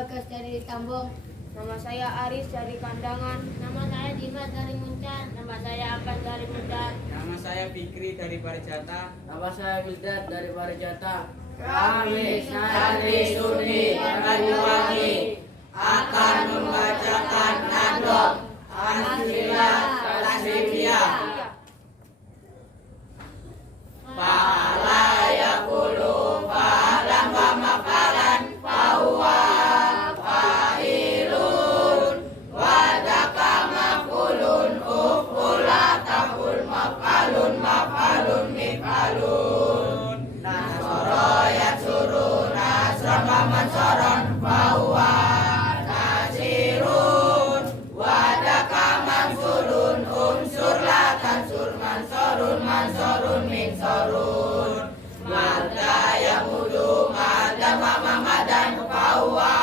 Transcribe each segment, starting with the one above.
Bagas dari Tambong. Nama saya Aris dari Kandangan. Nama saya Dimas dari Muncan. Nama saya Akan dari Muncan. Nama saya Fikri dari Parijata. Nama saya Wildan dari Parijata. Kami santri Sunni Banyuwangi akan membacakan nadom Ansilah Tasrifiyah. Fa'ala yaqulu fa'lan wa maf'alan fahuwa fa'ilun wa dzaka maf'ulun uf'ula taqul maf'alun maf'alun mif'alun nasara yansuru nasran wa mansaran fahuwa nasirun wa dzaka mansurun unsur la tansur mansurun mansurun min sorun mada yamudu madan wa mamadan fahuwa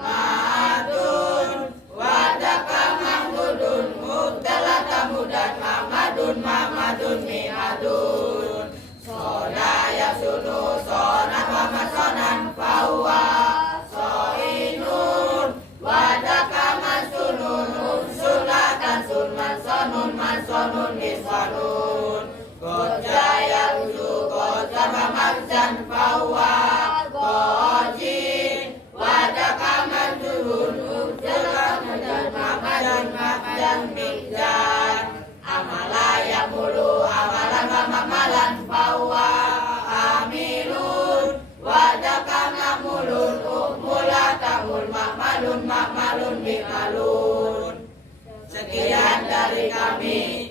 madun wadaka mahmudun mudalata mudan mamadun mamadun mi'adun soda yasunu sonan wa masonan fahuwa soinun wadaka masunun unsulatan sun mansonun mansonun misonun Kojaya uju koja mamaksan fahuwa kojin wadaka manjurun ujala mudan mamadan mafdan mikjan amalaya mulu amalan wa mamalan fahuwa amilun wadaka mamulun umula tamul makmalun makmalun mimalun. Sekian dari kami.